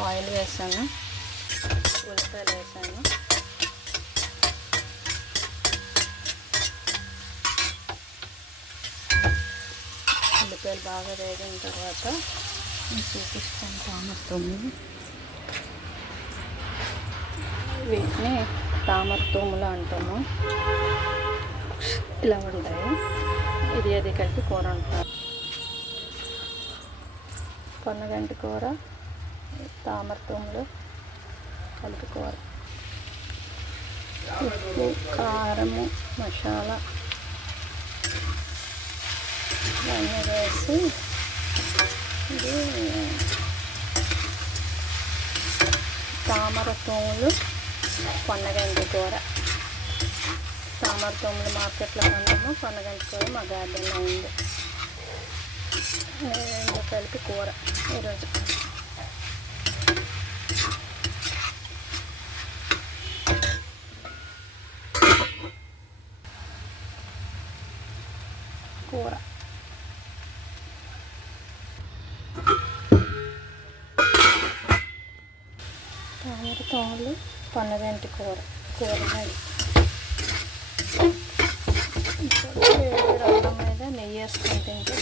Oil వేసాను, ఉల్లిపాయలు వేసాను. ఉల్లిపాయలు బాగా వేగిన తర్వాత చూపిస్తాను తామరతూము. వీటిని తామరతూములు అంటాము. ఇలా ఉంటాయి. ఇది కలిపి కూర ఉంటారు. పొన్నగంటి కూర, తామరతూములు కలిపి కూర. ఉప్పు, కారము, మసాలా ఇవన్నీ వేసి ఇది తామరతూములు పొన్నగంటి కూర. తామరతూములు మార్కెట్లో కొన్నాము, పొన్నగంటి కూర మా గార్డెన్లో ఉంది. కలిపి కూర ఈరోజు. కూర తామరతూములు పొన్నగంటి కూర. కూరగాయలు అన్నం మీద నెయ్యి వేసుకొని తింటే